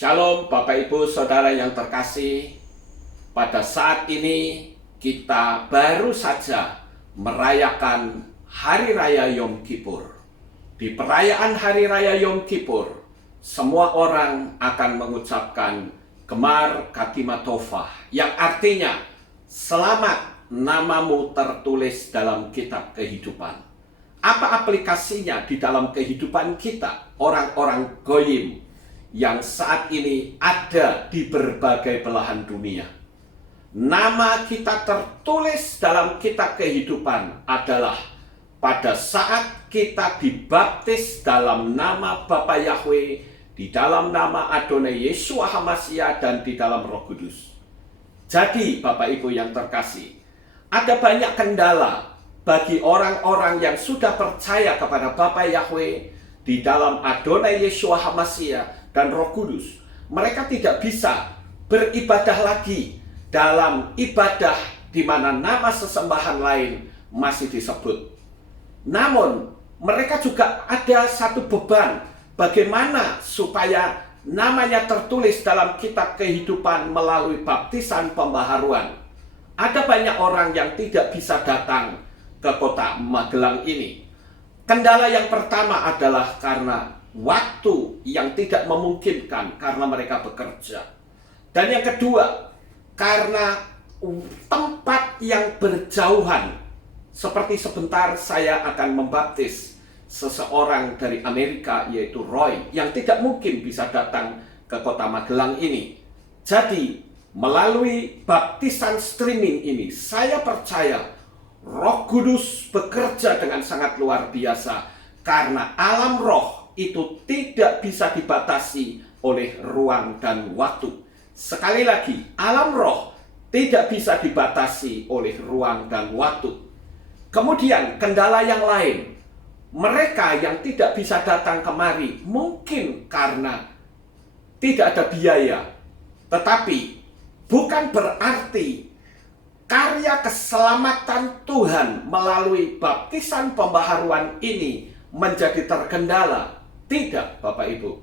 Shalom Bapak Ibu Saudara yang terkasih. Pada saat ini kita baru saja merayakan Hari Raya Yom Kippur. Di perayaan Hari Raya Yom Kippur, semua orang akan mengucapkan Gemar Khatimah Tovah, yang artinya selamat, namamu tertulis dalam kitab kehidupan. Apa aplikasinya di dalam kehidupan kita, orang-orang Goyim yang saat ini ada di berbagai belahan dunia? Nama kita tertulis dalam kitab kehidupan adalah pada saat kita dibaptis dalam nama Bapa Yahweh, di dalam nama Adonai Yeshua HaMashiach, dan di dalam Roh Kudus. Jadi Bapak Ibu yang terkasih, ada banyak kendala bagi orang-orang yang sudah percaya kepada Bapa Yahweh di dalam Adonai Yeshua HaMashiach dan Roh Kudus. Mereka tidak bisa beribadah lagi dalam ibadah di mana nama sesembahan lain masih disebut. Namun mereka juga ada satu beban, bagaimana supaya namanya tertulis dalam kitab kehidupan melalui baptisan pembaharuan. Ada banyak orang yang tidak bisa datang ke kota Magelang ini. Kendala yang pertama adalah karena waktu yang tidak memungkinkan karena mereka bekerja. Dan yang kedua, karena tempat yang berjauhan. Seperti sebentar saya akan membaptis seseorang dari Amerika, yaitu Roy, yang tidak mungkin bisa datang ke kota Magelang ini. Jadi melalui baptisan streaming ini, saya percaya Roh Kudus bekerja dengan sangat luar biasa, karena alam roh itu tidak bisa dibatasi oleh ruang dan waktu. Sekali lagi, alam roh tidak bisa dibatasi oleh ruang dan waktu. Kemudian kendala yang lain, mereka yang tidak bisa datang kemari mungkin karena tidak ada biaya. Tetapi bukan berarti karya keselamatan Tuhan melalui baptisan pembaharuan ini menjadi terkendala. Tidak, Bapak Ibu.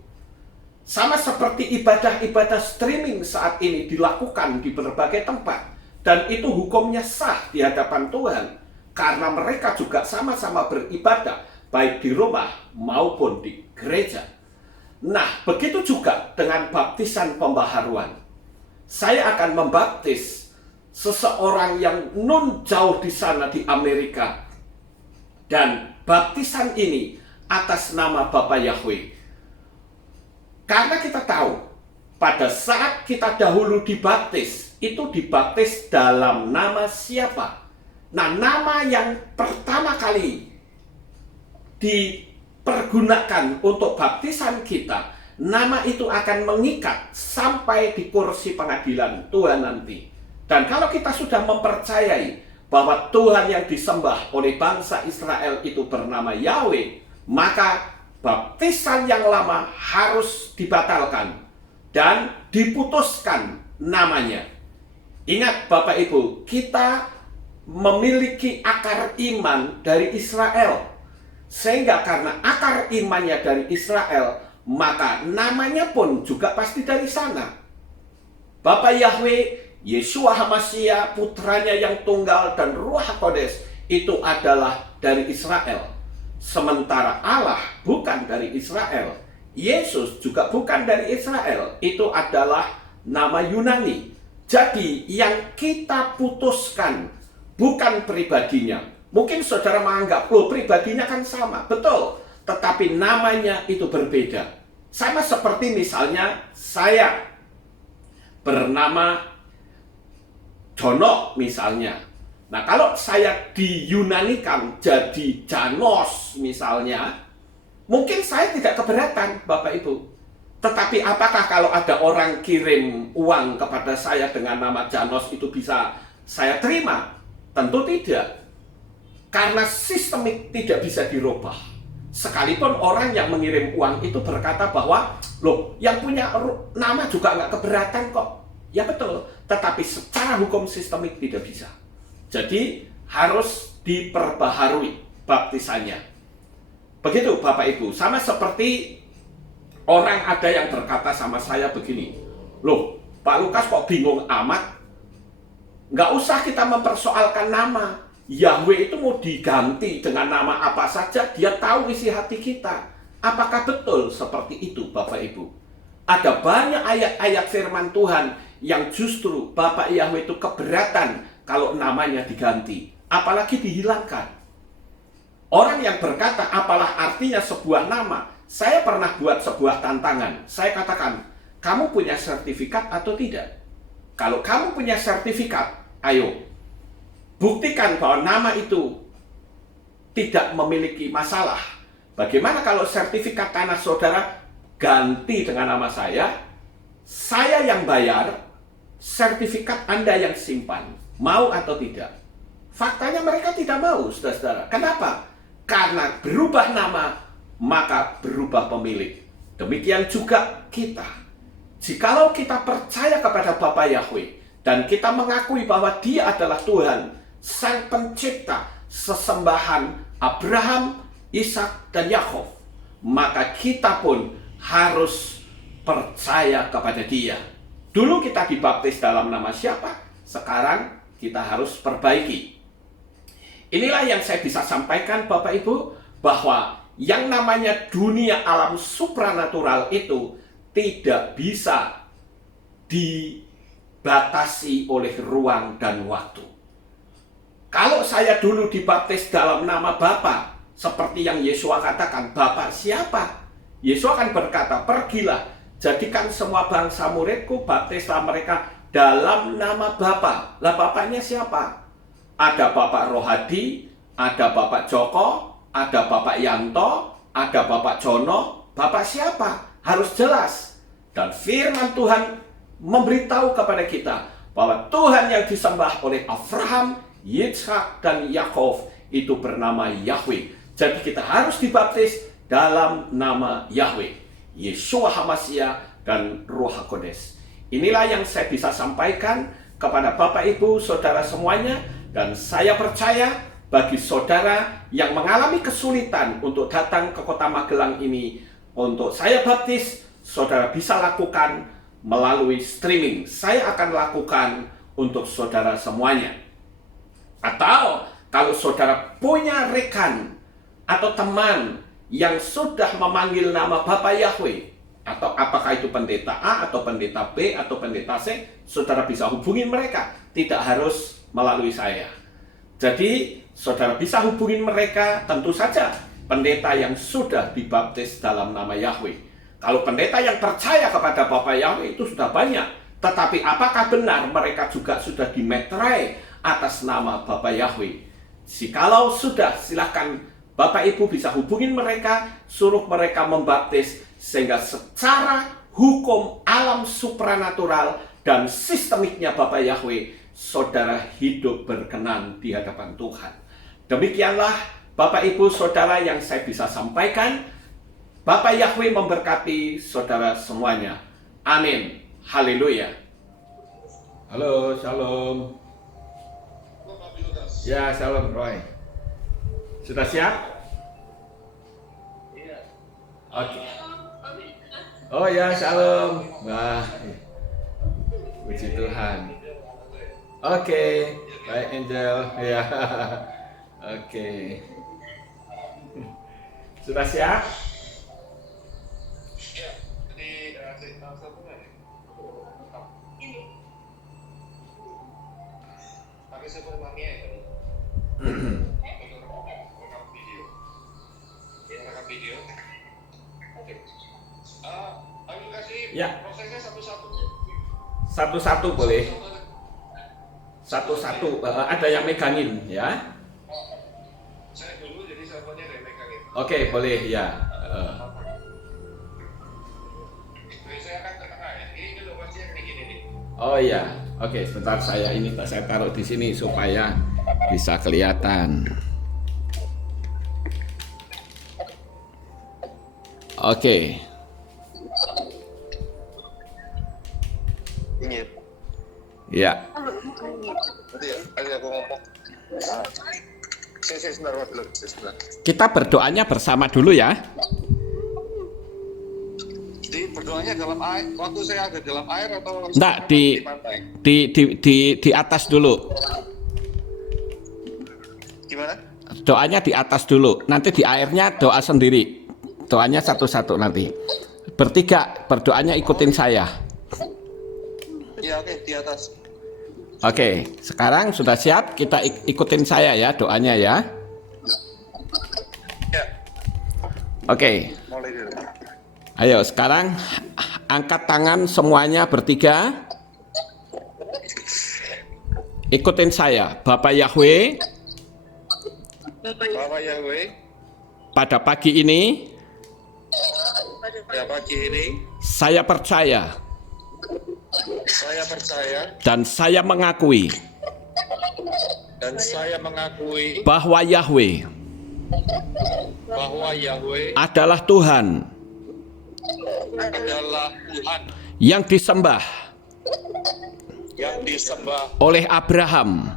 Sama seperti ibadah-ibadah streaming saat ini dilakukan di berbagai tempat, dan itu hukumnya sah di hadapan Tuhan, karena mereka juga sama-sama beribadah baik di rumah maupun di gereja. Nah, begitu juga dengan baptisan pembaharuan. Saya akan membaptis seseorang yang nun jauh di sana di Amerika, dan baptisan ini atas nama Bapa Yahweh. Karena kita tahu, pada saat kita dahulu dibaptis, itu dibaptis dalam nama siapa? Nah, nama yang pertama kali dipergunakan untuk baptisan kita, nama itu akan mengikat sampai di kursi pengadilan Tuhan nanti. Dan kalau kita sudah mempercayai bahwa Tuhan yang disembah oleh bangsa Israel itu bernama Yahweh, maka baptisan yang lama harus dibatalkan dan diputuskan namanya. Ingat Bapak Ibu, kita memiliki akar iman dari Israel. Sehingga karena akar imannya dari Israel, maka namanya pun juga pasti dari sana. Bapa Yahweh, Yeshua HaMashiach, putranya yang tunggal, dan Ruach HaKodes itu adalah dari Israel. Sementara Allah bukan dari Israel. Yesus juga bukan dari Israel. Itu adalah nama Yunani. Jadi yang kita putuskan bukan pribadinya. Mungkin saudara menganggap, loh, pribadinya kan sama. Betul, tetapi namanya itu berbeda. Sama seperti misalnya saya bernama Jono misalnya. Nah, kalau saya diyunanikan jadi Janos misalnya, mungkin saya tidak keberatan, Bapak Ibu. Tetapi apakah kalau ada orang kirim uang kepada saya dengan nama Janos itu bisa saya terima? Tentu tidak. Karena sistemik tidak bisa dirubah. Sekalipun orang yang mengirim uang itu berkata bahwa, loh, yang punya nama juga nggak keberatan kok. Ya betul, tetapi secara hukum sistemik tidak bisa. Jadi harus diperbaharui baptisannya. Begitu Bapak Ibu, sama seperti Orang ada yang berkata sama saya begini, loh Pak Lukas kok bingung amat? Nggak usah kita mempersoalkan nama. Yahweh itu mau diganti dengan nama apa saja, dia tahu isi hati kita. Apakah betul seperti itu Bapak Ibu? Ada banyak ayat-ayat firman Tuhan yang justru Bapak Yahweh itu keberatan kalau namanya diganti, apalagi dihilangkan. Orang yang berkata apalah artinya sebuah nama, saya pernah buat sebuah tantangan. Saya katakan, kamu punya sertifikat atau tidak? Kalau kamu punya sertifikat, ayo buktikan bahwa nama itu tidak memiliki masalah. Bagaimana kalau sertifikat tanah saudara ganti dengan nama saya yang bayar, sertifikat Anda yang simpan. Mau atau tidak? Faktanya mereka tidak mau, saudara-saudara. Kenapa? Karena berubah nama, maka berubah pemilik. Demikian juga kita. Jikalau kita percaya kepada Bapa Yahweh, dan kita mengakui bahwa Dia adalah Tuhan, Sang Pencipta, sesembahan Abraham, Ishak, dan Yakub, maka kita pun harus percaya kepada Dia. Dulu kita dibaptis dalam nama siapa? Sekarang kita harus perbaiki. Inilah yang saya bisa sampaikan Bapak Ibu, bahwa yang namanya dunia alam supranatural itu tidak bisa dibatasi oleh ruang dan waktu. Kalau saya dulu dibaptis dalam nama Bapa, seperti yang Yesus katakan, Bapa siapa? Yesus akan berkata, pergilah, jadikan semua bangsa muridku, baptislah mereka dalam nama Bapa. Lah Bapaknya siapa? Ada Bapak Rohadi, ada Bapak Joko, ada Bapak Yanto, ada Bapak Jono. Bapak siapa? Harus jelas. Dan firman Tuhan memberitahu kepada kita bahwa Tuhan yang disembah oleh Abraham, Yitzhak, dan Yakov itu bernama Yahweh. Jadi kita harus dibaptis dalam nama Yahweh, Yeshua HaMashiach, dan Ruh HaKodes. Inilah yang saya bisa sampaikan kepada Bapak Ibu Saudara semuanya. Dan saya percaya bagi saudara yang mengalami kesulitan untuk datang ke kota Magelang ini untuk saya baptis, saudara bisa lakukan melalui streaming. Saya akan lakukan untuk saudara semuanya. Atau kalau saudara punya rekan atau teman yang sudah memanggil nama Bapa Yahweh, atau apakah itu pendeta A atau pendeta B atau pendeta C, saudara bisa hubungi mereka, tidak harus melalui saya. Jadi saudara bisa hubungi mereka, tentu saja pendeta yang sudah dibaptis dalam nama Yahweh. Kalau pendeta yang percaya kepada Bapa Yahweh itu sudah banyak, tetapi apakah benar mereka juga sudah dimeterai atas nama Bapa Yahweh? Jikalau sudah, silakan Bapak Ibu bisa hubungin mereka, suruh mereka membaptis, sehingga secara hukum alam supranatural dan sistemiknya Bapa Yahweh, saudara hidup berkenan di hadapan Tuhan. Demikianlah Bapak Ibu Saudara yang saya bisa sampaikan. Bapa Yahweh memberkati saudara semuanya. Amin. Haleluya. Halo, shalom. Ya, shalom Roy. Sudah siap? Iya. Oke. Oh ya, shalom. Wah, puji Tuhan. Oke, baik Angel. Ya. Oke. Sudah siap? Ya, jadi pakai super mania ya tadi. Untuk rekam video. Ya, rekam video. Oke. Ayo kasih Ya. prosesnya satu-satu. Satu-satu boleh. Satu-satu. Ada yang megangin ya. Saya dulu jadi servernya dari megangin. Oke, boleh ya. Jadi saya akan ke tengah ya. Ini dulu pasti yang kayak gini nih. Oh iya. Oke, sebentar saya taruh di sini supaya bisa kelihatan. Oke. Ini. Ya. Nanti ya, tadi aku ngomong. Saya sebentar dulu, sebentar. Kita berdoanya bersama dulu ya. Berdoanya dalam air, waktu saya ada dalam air atau Enggak, pantai? di atas dulu. Gimana? Doanya di atas dulu. Nanti di airnya doa sendiri. Doanya satu-satu nanti. Bertiga, berdoanya ikutin saya. Ya, oke, di atas. Oke, sekarang sudah siap? Kita ikutin saya ya doanya ya. Ya, Oke. mulai dulu. Ayo sekarang angkat tangan semuanya bertiga. Ikutin saya. Bapak Yahweh, Bapak Yahweh, pada pagi ini ya pagi ini saya percaya saya percaya dan saya mengakui bahwa Yahweh adalah Tuhan adalah Tuhan yang disembah yang disembah oleh Abraham,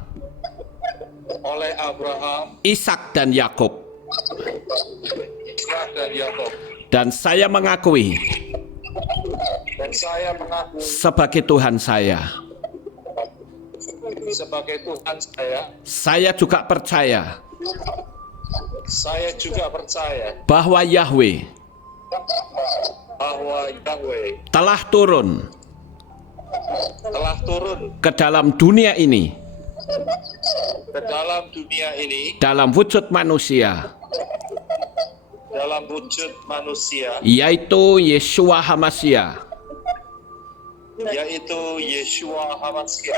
Ishak dan Yakub. Ishak dan Yakub. Dan saya mengakui sebagai Tuhan saya. Saya juga percaya bahwa Yahweh telah turun ke dalam dunia ini dalam wujud manusia, yaitu Yeshua HaMashiach.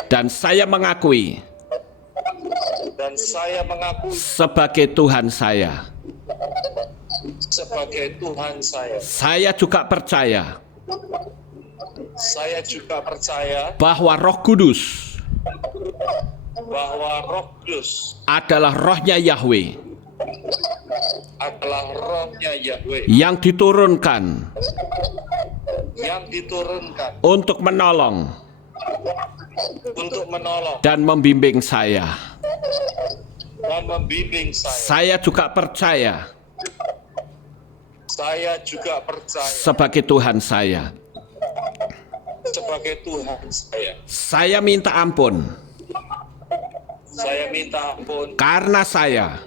Dan saya mengakui sebagai Tuhan saya. Saya juga percaya bahwa Roh Kudus adalah rohnya Yahweh yang diturunkan untuk menolong dan membimbing saya. Saya juga percaya sebagai Tuhan saya. Saya minta ampun karena saya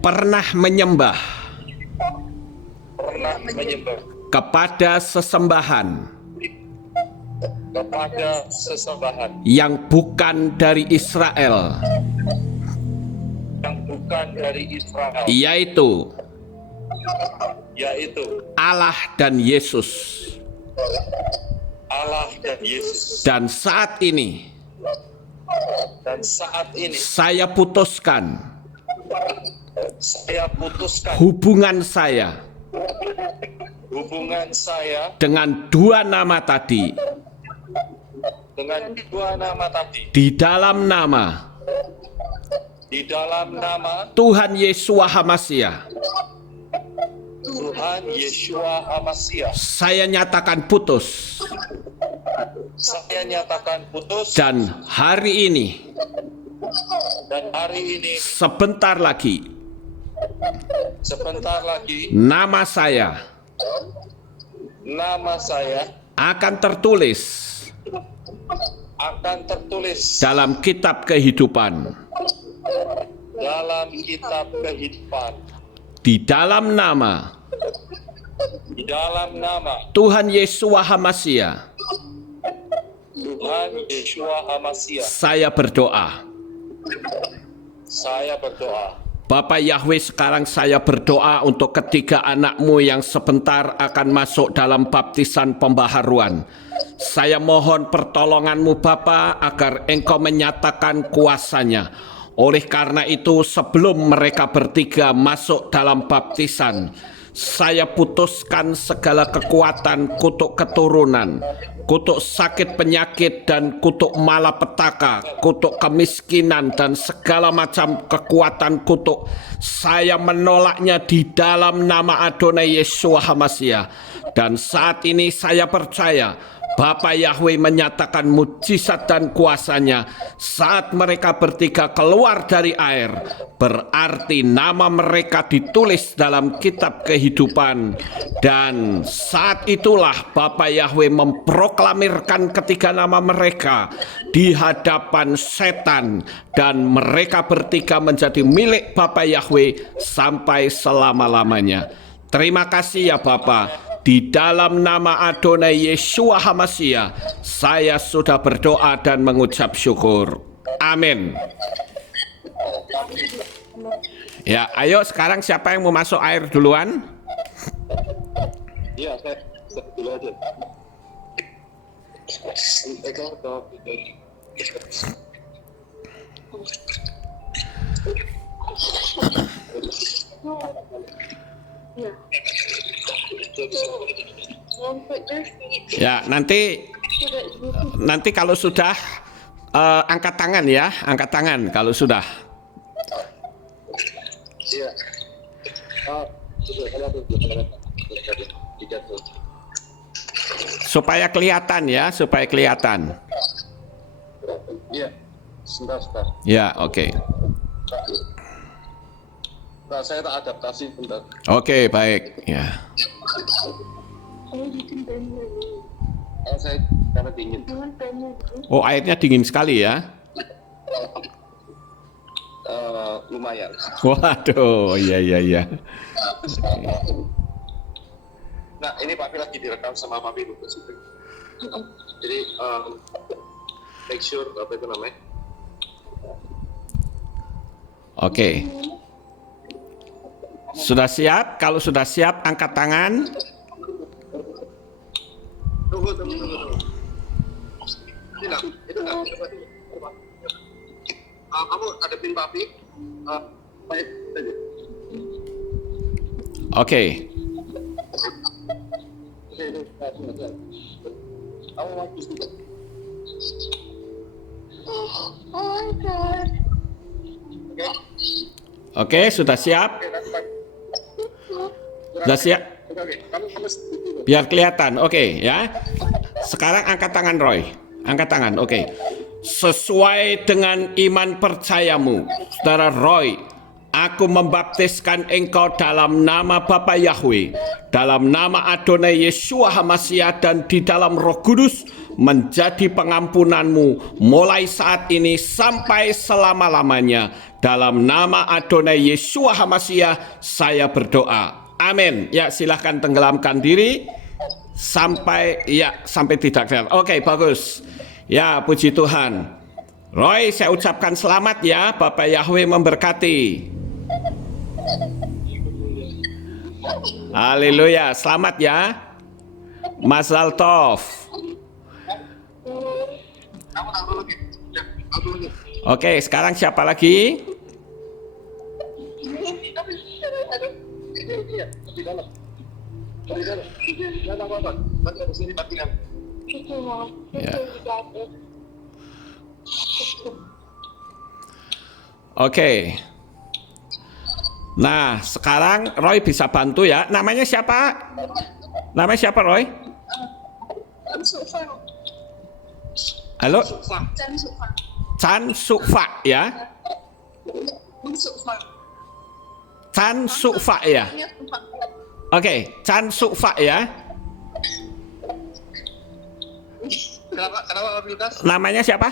pernah menyembah kepada sesembahan yang bukan dari Israel, yaitu Allah dan Yesus. Dan saat ini saya putuskan hubungan saya dengan dua nama tadi. Di dalam nama Tuhan Yeshua HaMashiach, saya nyatakan putus. Dan hari ini sebentar lagi nama saya akan tertulis dalam kitab kehidupan. Di dalam nama Tuhan Yeshua HaMashiach, saya berdoa. Bapak Yahweh, sekarang saya berdoa untuk ketiga anakmu yang sebentar akan masuk dalam baptisan pembaharuan. Saya mohon pertolonganmu Bapa, agar Engkau menyatakan kuasanya. Oleh karena itu, sebelum mereka bertiga masuk dalam baptisan, saya putuskan segala kekuatan kutuk keturunan, kutuk sakit penyakit dan kutuk malapetaka, kutuk kemiskinan dan segala macam kekuatan kutuk. Saya menolaknya di dalam nama Adonai Yeshua HaMashiach. Dan saat ini saya percaya Bapa Yahweh menyatakan mujizat dan kuasanya saat mereka bertiga keluar dari air. Berarti nama mereka ditulis dalam kitab kehidupan. Dan saat itulah Bapa Yahweh memproklamirkan ketiga nama mereka di hadapan setan. Dan mereka bertiga menjadi milik Bapa Yahweh sampai selama-lamanya. Terima kasih ya Bapa. Di dalam nama Adonai Yeshua HaMashiach, saya sudah berdoa dan mengucap syukur. Amin. Ya, ayo sekarang siapa yang mau masuk air duluan? Iya, saya dulu aja. Ya, nanti kalau sudah angkat tangan ya, angkat tangan kalau sudah. Iya. Supaya kelihatan ya, supaya kelihatan. Iya. Sebentar. Ya, oke. Nah, saya tak adaptasi bentar. Oke, baik. Ya. Saya karena dingin. Oh, airnya dingin sekali ya. Lumayan. Waduh, iya. Nah, ini Papi lagi direkam sama Papi Lukas itu. Jadi make sure apa itu namanya? Oke. Sudah siap? Kalau sudah siap, angkat tangan. Tunggu. Tidak, itu enggak. Kamu hadapin Papi. Baik saja. Oke. Kamu maju sedikit. Oke, sudah siap? Sudah siap? Biar kelihatan, oke ya. Sekarang angkat tangan Roy. Angkat tangan, oke. Sesuai dengan iman percayamu, Saudara Roy, aku membaptiskan engkau dalam nama Bapa Yahweh, dalam nama Adonai Yeshua HaMashiach dan di dalam Roh Kudus menjadi pengampunanmu mulai saat ini sampai selama-lamanya. Dalam nama Adonai Yeshua HaMashiach saya berdoa. Amin. Ya, silahkan tenggelamkan diri sampai tidak kelihatan. Oke, bagus. Ya, puji Tuhan. Roy, saya ucapkan selamat ya. Bapak Yahweh memberkati. Haleluya. Selamat ya. Mazal Tov. Oke, sekarang siapa lagi? Ya. Oke. Nah, sekarang Roy bisa bantu ya. Namanya siapa? Namanya siapa, Roy? Halo? Chan Sukfa ya? Chan Sukfa ya? Oke, Chan Sukfa ya? Kenapa Lukas? Namanya siapa?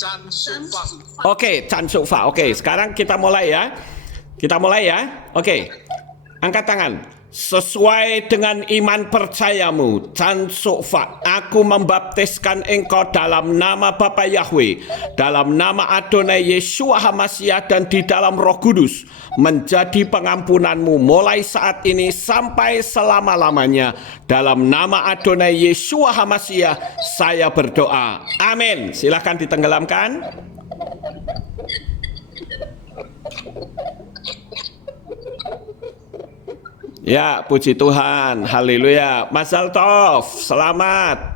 Chan Sukfa. Oke, Chan Sukfa. Oke, sekarang kita mulai ya. Oke, angkat tangan. Sesuai dengan iman percayamu, Chan Sukfa, aku membaptiskan engkau dalam nama Bapa Yahweh, dalam nama Adonai Yeshua HaMashiach dan di dalam Roh Kudus menjadi pengampunanmu mulai saat ini sampai selama-lamanya. Dalam nama Adonai Yeshua HaMashiach saya berdoa. Amin. Silahkan ditenggelamkan. Ya, puji Tuhan. Haleluya. Mazal Tov. Selamat.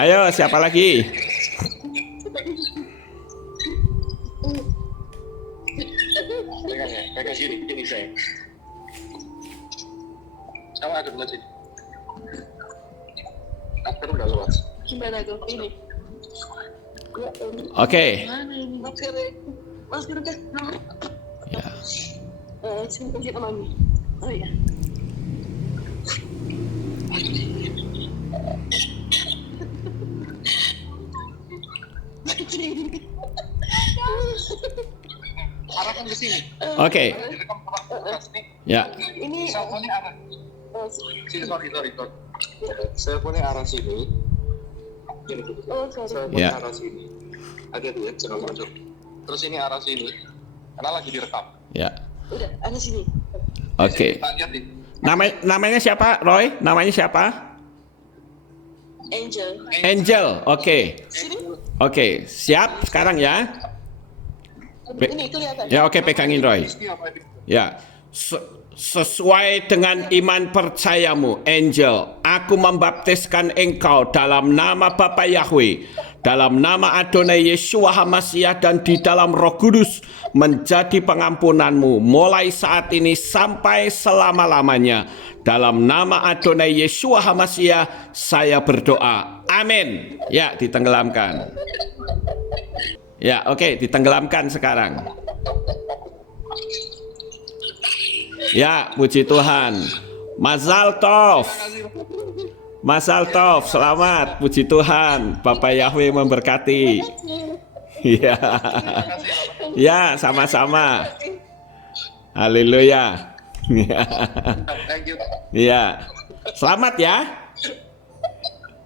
Ayo, siapa lagi? Pegang sini saya. Sama ada benar sini. Masker udah luas. Gimana tuh ini? Oke. Mana ini maskernya? Masker kan? Ya. Sini kita mami. Oh iya. Arahkan ke sini. Oke. Direkam keras nih. Ya. Ini Cellphone-nya arah. Sini, sorry. Cellphone-nya arah sini. sorry. Cellphone-nya Ya. arah sini. Ada dia, jangan masuk. Terus ini arah sini. Karena lagi direkam. Ya. Udah, ada sini. Oke. Kita lihat nih. Namanya siapa, Roy? Namanya siapa? Angel. Angel. Oke. Sini. Oke, siap sekarang ya. Ini kelihatan. Ya, oke, pegangin Roy. Ini apa ini? Ya. Sesuai dengan iman percayamu, Angel, aku membaptiskan engkau dalam nama Bapa Yahweh, dalam nama Adonai Yeshua HaMashiach, dan di dalam Roh Kudus menjadi pengampunanmu mulai saat ini sampai selama-lamanya. Dalam nama Adonai Yeshua HaMashiach saya berdoa. Amin. Ya, ditenggelamkan. Ya, oke, ditenggelamkan sekarang. Ya, puji Tuhan. Mazal Tov. Mazal Tov, selamat. Puji Tuhan. Bapak Yahweh memberkati. Ya. Ya, sama-sama. Haleluya. Ya. Thank you. Ya. Selamat ya.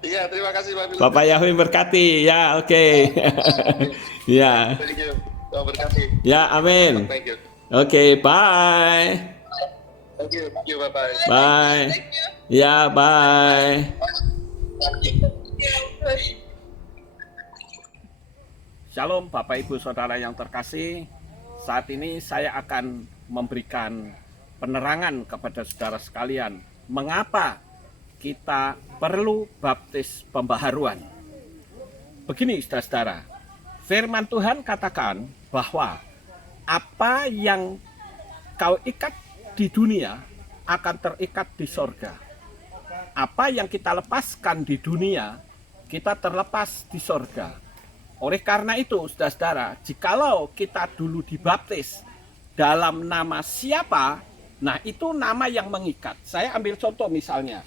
Iya, terima kasih Pak Bill. Bapak Yahweh berkati. Ya, oke. Ya. Thank you. Tuhan berkati. Ya, amin. Thank you. Oke, bye. Thank you, bye-bye. Bye. Ya, bye. Shalom Bapak Ibu Saudara yang terkasih. Saat ini saya akan memberikan penerangan kepada saudara sekalian mengapa kita perlu baptis pembaharuan. Begini saudara-saudara, firman Tuhan katakan bahwa apa yang kau ikat di dunia akan terikat di sorga. Apa yang kita lepaskan di dunia, kita terlepas di sorga. Oleh karena itu, saudara-saudara, jikalau kita dulu dibaptis dalam nama siapa, nah itu nama yang mengikat. Saya ambil contoh misalnya.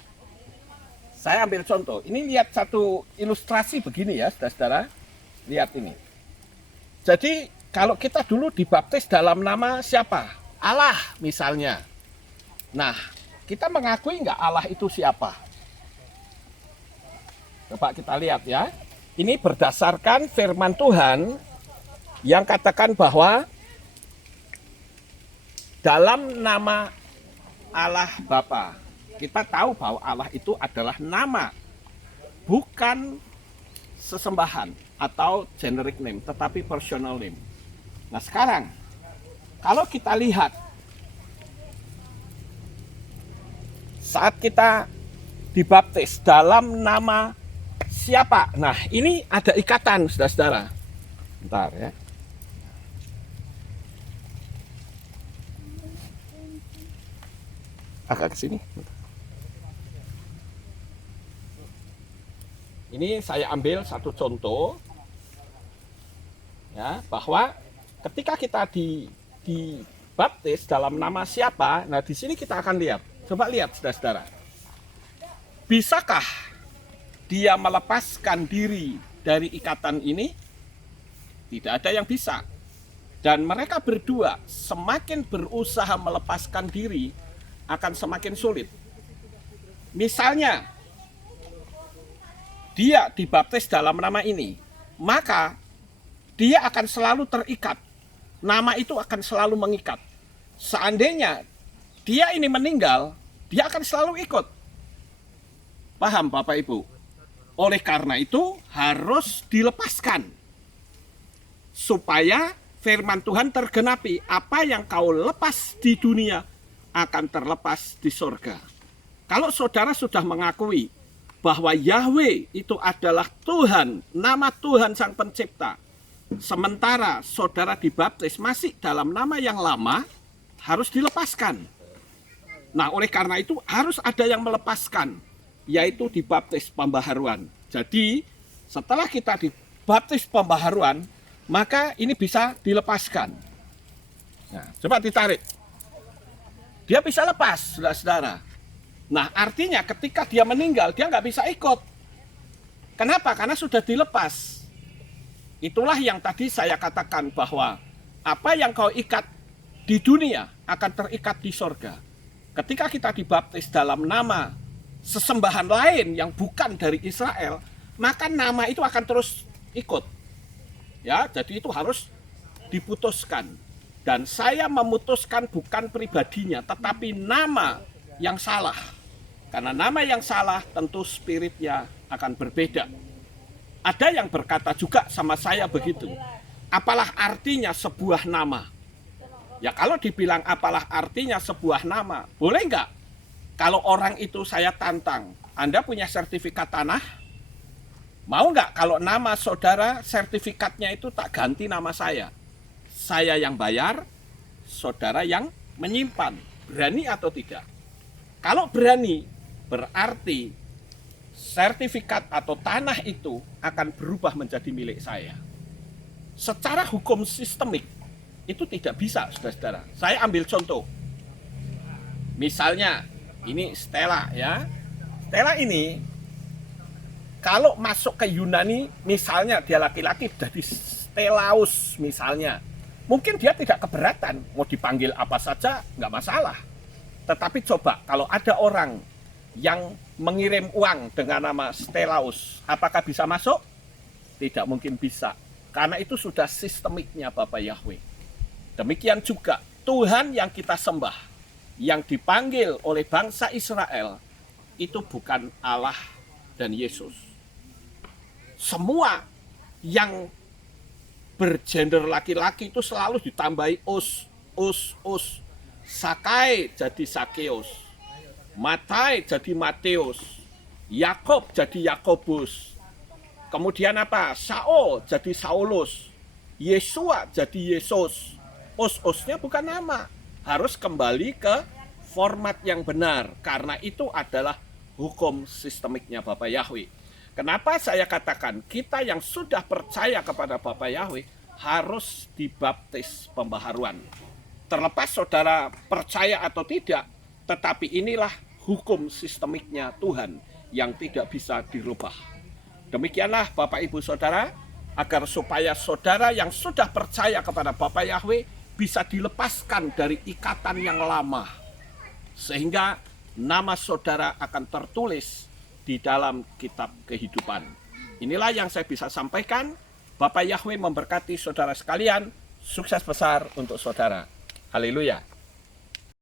Ini lihat satu ilustrasi begini ya, saudara-saudara. Lihat ini. Jadi, kalau kita dulu dibaptis dalam nama siapa? Allah misalnya. Nah, kita mengakui nggak Allah itu siapa? Coba kita lihat ya. Ini berdasarkan firman Tuhan yang katakan bahwa dalam nama Allah Bapa, kita tahu bahwa Allah itu adalah nama, bukan sesembahan atau generic name, tetapi personal name. Nah sekarang, kalau kita lihat, saat kita dibaptis dalam nama siapa? Nah, ini ada ikatan, saudara-saudara. Bentar ya. Agak ke sini. Ini saya ambil satu contoh ya, bahwa ketika kita dibaptis dalam nama siapa, nah di sini kita akan lihat. Coba lihat, saudara-saudara. Bisakah dia melepaskan diri dari ikatan ini? Tidak ada yang bisa. Dan mereka berdua semakin berusaha melepaskan diri akan semakin sulit. Misalnya, dia dibaptis dalam nama ini, maka dia akan selalu terikat. Nama itu akan selalu mengikat. Seandainya dia ini meninggal, dia akan selalu ikut. Paham Bapak Ibu? Oleh karena itu harus dilepaskan supaya firman Tuhan tergenapi. Apa yang kau lepas di dunia akan terlepas di sorga. Kalau saudara sudah mengakui bahwa Yahweh itu adalah Tuhan, nama Tuhan Sang Pencipta, sementara saudara dibaptis masih dalam nama yang lama, harus dilepaskan. Nah, oleh karena itu harus ada yang melepaskan, yaitu dibaptis pembaharuan. Jadi, setelah kita dibaptis pembaharuan, maka ini bisa dilepaskan. Nah, coba ditarik. Dia bisa lepas, saudara-saudara. Nah, artinya ketika dia meninggal, dia nggak bisa ikut. Kenapa? Karena sudah dilepas. Itulah yang tadi saya katakan bahwa apa yang kau ikat di dunia akan terikat di sorga. Ketika kita dibaptis dalam nama sesembahan lain yang bukan dari Israel, maka nama itu akan terus ikut. Ya, jadi itu harus diputuskan. Dan saya memutuskan bukan pribadinya, tetapi nama yang salah. Karena nama yang salah tentu spiritnya akan berbeda. Ada yang berkata juga sama saya begitu. Apalah artinya sebuah nama? Ya kalau dibilang apalah artinya sebuah nama, boleh nggak? Kalau orang itu saya tantang, Anda punya sertifikat tanah? Mau nggak kalau nama saudara sertifikatnya itu tak ganti nama saya? Saya yang bayar, saudara yang menyimpan. Berani atau tidak? Kalau berani, berarti sertifikat atau tanah itu akan berubah menjadi milik saya. Secara hukum sistemik, itu tidak bisa, saudara-saudara. Saya ambil contoh. Misalnya, ini Stella ya. Stella ini, kalau masuk ke Yunani, misalnya dia laki-laki jadi Stelaus misalnya. Mungkin dia tidak keberatan, mau dipanggil apa saja, nggak masalah. Tetapi coba, kalau ada orang yang mengirim uang dengan nama Stelaus, apakah bisa masuk? Tidak mungkin bisa. Karena itu sudah sistemiknya Bapak Yahweh. Demikian juga Tuhan yang kita sembah, yang dipanggil oleh bangsa Israel, itu bukan Allah dan Yesus. Semua yang bergender laki-laki itu selalu ditambahi us. Sakai jadi Sakeus, Matai jadi Mateus, Yakob jadi Yakobus. Kemudian apa? Saul jadi Saulus, Yesua jadi Yesus. Us-usnya bukan nama, harus kembali ke format yang benar. Karena itu adalah hukum sistemiknya Bapak Yahweh. Kenapa saya katakan kita yang sudah percaya kepada Bapak Yahweh harus dibaptis pembaharuan. Terlepas saudara percaya atau tidak, tetapi inilah hukum sistemiknya Tuhan yang tidak bisa dirubah. Demikianlah Bapak Ibu Saudara, agar supaya saudara yang sudah percaya kepada Bapak Yahweh bisa dilepaskan dari ikatan yang lama. Sehingga nama saudara akan tertulis di dalam kitab kehidupan. Inilah yang saya bisa sampaikan. Bapak Yahweh memberkati saudara sekalian. Sukses besar untuk saudara. Haleluya.